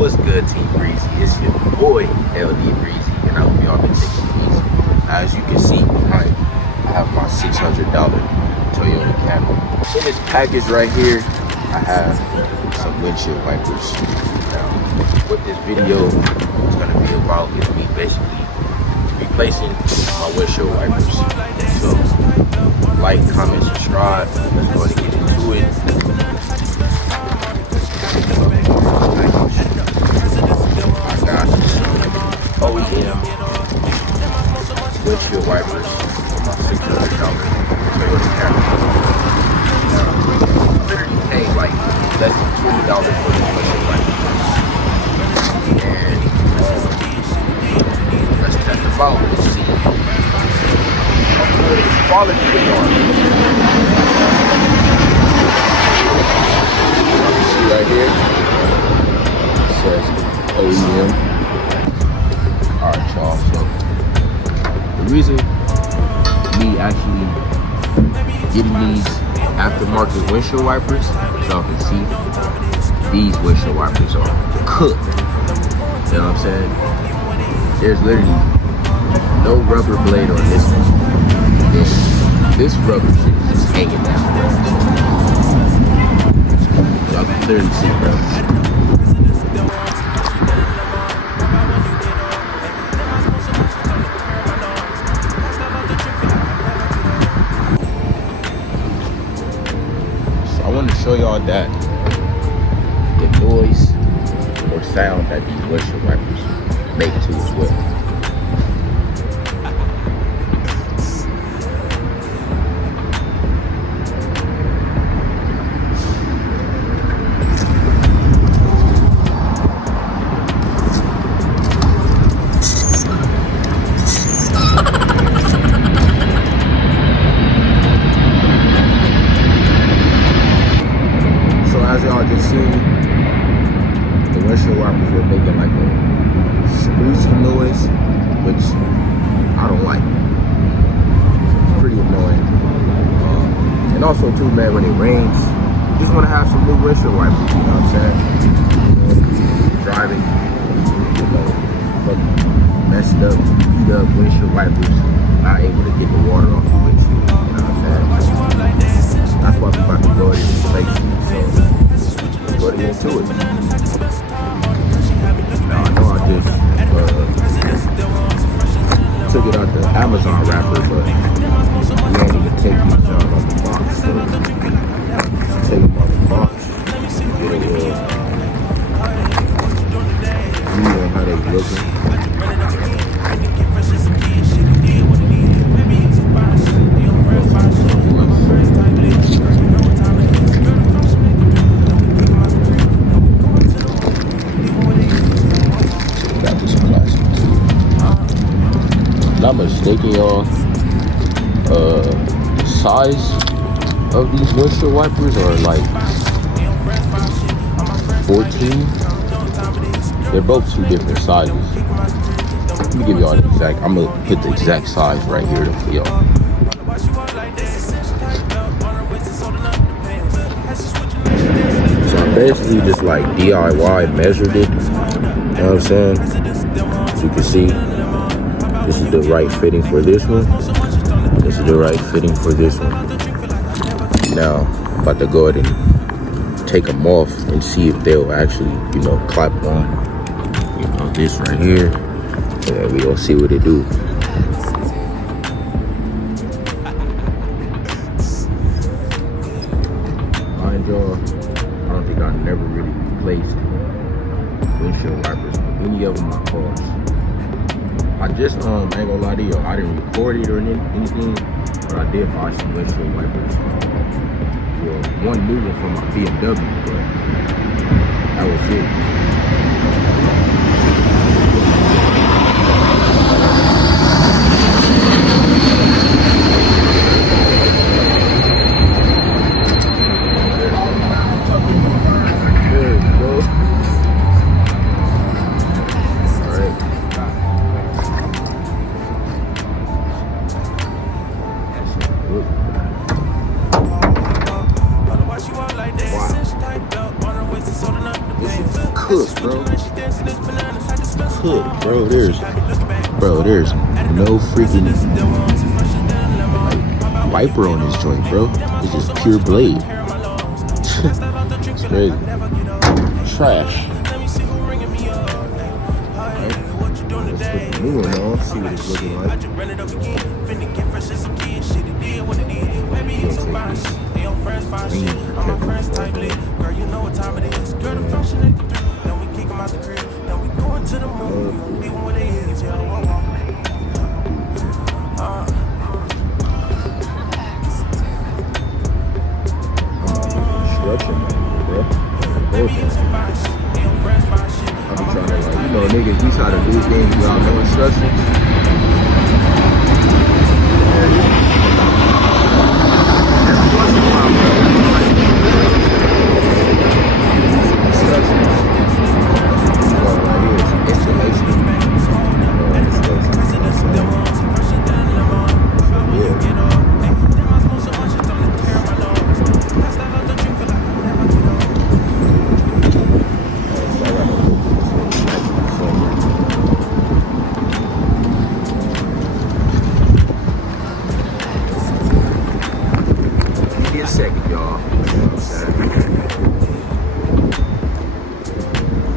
What's good, Team Breezy? It's your boy, LD Breezy, and I hope y'all been taking it easy. As you can see, I have my $600 Toyota Camry. In this package right here, I have some windshield wipers. Now, what this video is going to be about is me basically replacing my windshield wipers. So, like, comment, subscribe. Let's go ahead and get into it. I got some OEM windshield wipers for my $600 Toyota Camry. Literally paid like less than $20 for these windshield wipers. And let's test them out and see how good the quality they are. You can see right here, it says OEM. Alright, y'all, so the reason me actually getting these aftermarket windshield wipers, as y'all can see, these windshield wipers are cooked. You know what I'm saying? There's literally no rubber blade on this one. This rubber shit is just hanging down. Y'all can clearly see, bro. I want to show y'all that the noise or sound that these windshield wipers make too as well. As y'all just seen, the windshield wipers were making like a squeezy noise, which I don't like. It's pretty annoying. And also too, man, when it rains, you just want to have some new windshield wipers, you know what I'm saying? Driving, you know, fucking messed up, beat up windshield wipers, not able to get the water off the windshield, you know what I'm saying? That's why we're about to go ahead and replace it. So, let's get into it. Now, I know I just took it out the Amazon wrapper, but we ain't even take these out of the box. So, take them out of the box, get a little view on how they looking. Not mistaken, y'all, the size of these windshield wipers are like 14. They're both two different sizes. Let me give y'all the exact, I'm gonna put the exact size right here for y'all. So I basically just like DIY measured it, you know what I'm saying? As you can see, this is the right fitting for this one. This is the right fitting for this one. Now, I'm about to go ahead and take them off and see if they'll actually, you know, clap on, you know, this right here. And we gonna see what it do. Mind y'all, I don't think I never really replaced windshield wipers on any of my cars. I just, I ain't gonna lie to you, I didn't record it or anything, but I did buy some windshield wipers. Well, one new one from my BMW, but that was it. There we go. Wow. This is cooked, bro. Cook, bro. There's no freaking like wiper on this joint, bro. It's just pure blade. It's crazy. Trash. Alright. Let's put the new one on, see what it's looking like. Niggas, we try to do things without no instructions.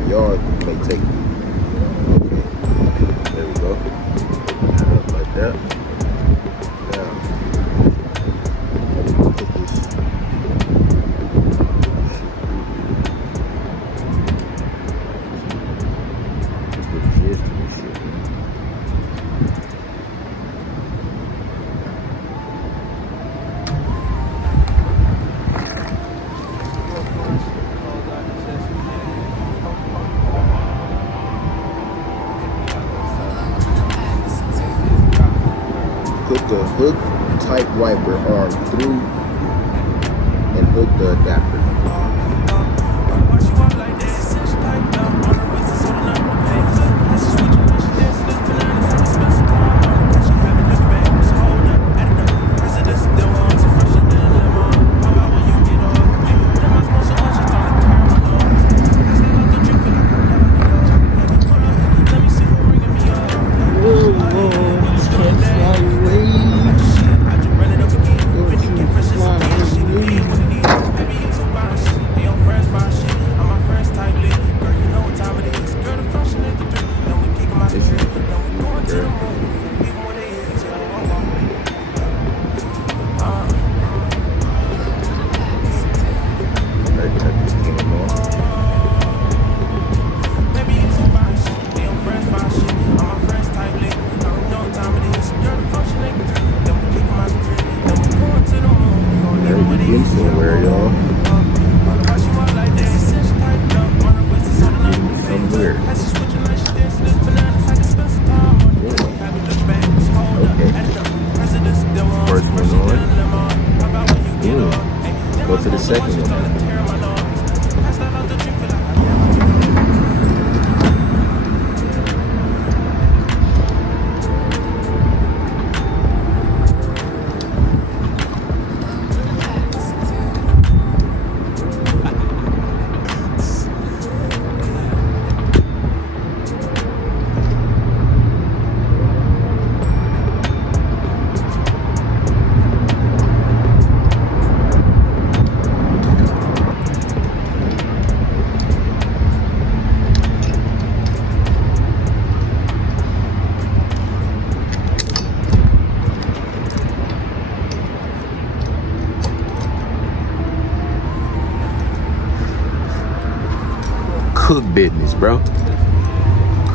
Y'all may take it. Okay. There we go. Like that. Now, put this. Just put the gist to this shit. Put the hook type wiper arm through and hook the adapter. Somewhere, y'all. Somewhere. Okay. First one on. Go to the second one. Cook business, bro.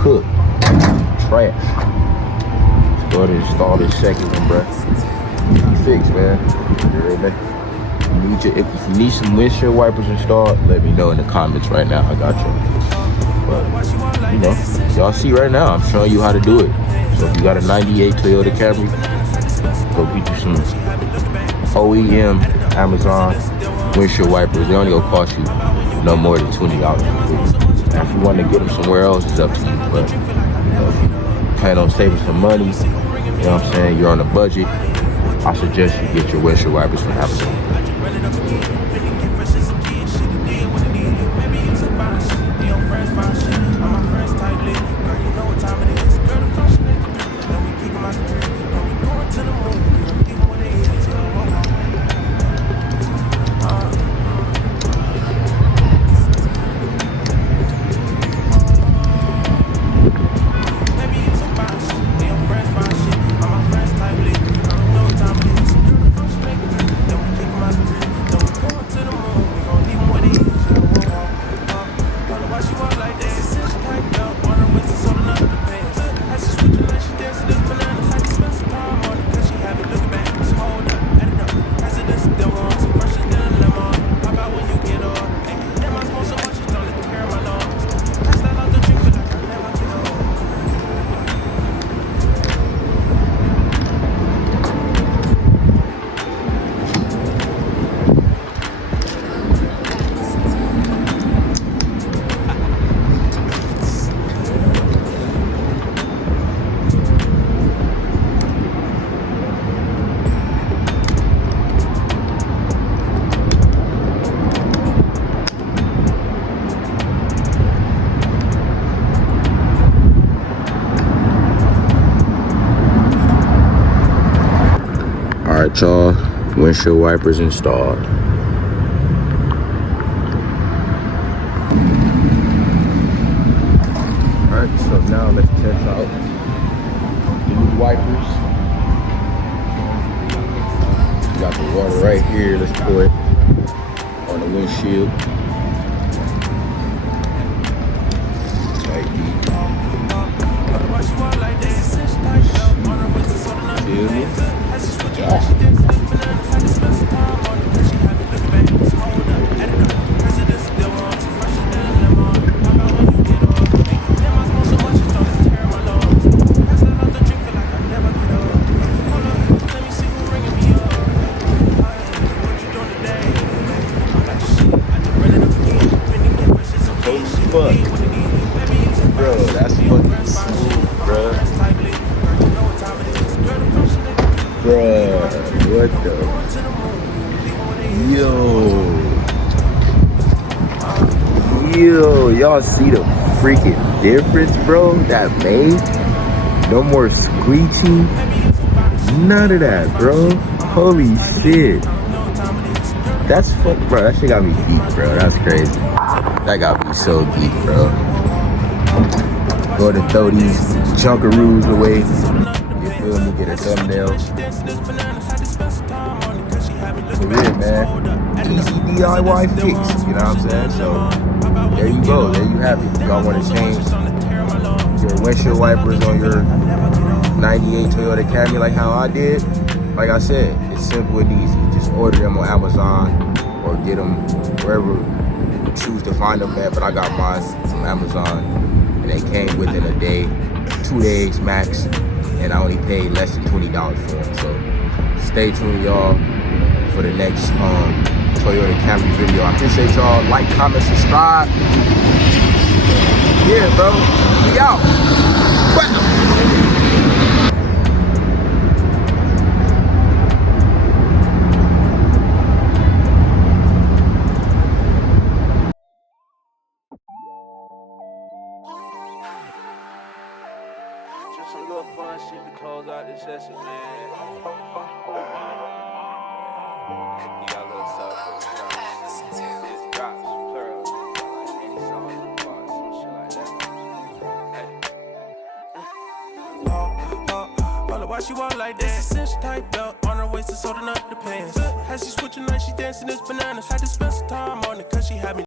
Cook. Trash. Let's go ahead and install this second one, bro. You fixed, man. You heard me? If you need some windshield wipers installed, let me know in the comments right now. I got you. But, you know, y'all see right now, I'm showing you how to do it. So if you got a 98 Toyota Camry, go get you some OEM Amazon windshield wipers. They only gonna cost you no more than $20. Now, if you want to get them somewhere else, it's up to you. But, you know, if you plan on saving some money, you know what I'm saying, you're on a budget, I suggest you get your windshield wipers from Amazon. Fresh Alright, y'all, windshield wipers installed. Alright, so now let's test out the new wipers. Got the water right here, let's pour it on the windshield. Feel me? Fuck. Bro, that's fucking smooth, bro. Bruh, what the? Yo, y'all see the freaking difference, bro? That made? No more screeching. None of that, bro. Holy shit. That's fuck, bro. That shit got me geek, bro. That's crazy. That got me so geek, bro. Go to throw these junkaroos away. You feel me? Get a thumbnail. For real, man. Easy DIY fix. You know what I'm saying? So there you go. There you have it. Y'all want to change your windshield wipers on your 98 Toyota Camry like how I did? Like I said, it's simple and easy. Just order them on Amazon or get them wherever you choose to find them at. But I got mine from Amazon and they came within a day, 2 days max, and I only paid less than $20 for them. So stay tuned, y'all, for the next Toyota Camry video. I appreciate y'all. Like, comment, subscribe. Yeah, bro. We out. Wow. Some little fun shit to close out this session, man. Y'all little stuff, it's drops, plural, like any song in the box, some shit like that. Hey. Why she walk like this? Essential type belt on her waist, it's holding up the pants. As she switching like she dancing, it's bananas. Had to spend some time